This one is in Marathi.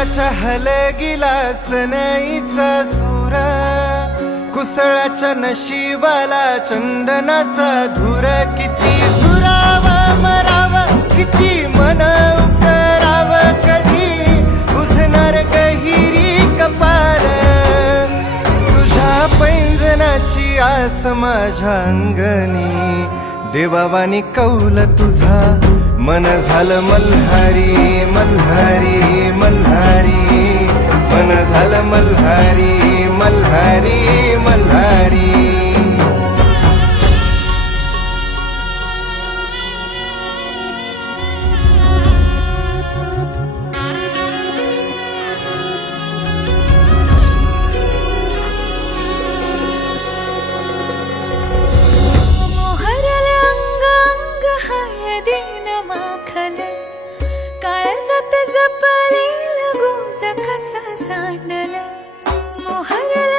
रंगाच्या हलगिला सनईचा सूर, कुसळाच्या नशिबाला चंदनाचा धूर. किती झुराव मराव, किती मन उतराव, कधी उझणार गहिरी कपाल. तुझ्या पैंजनाची आस माझ्या अंगणी, देवावानी कौल तुझा मन झालं मल्हारी मल्हारी मल्हारी. मन झालं मल्हारी मल्हारी मल्हारी. जपलेलं गोस कसा सांडलं मोहरलं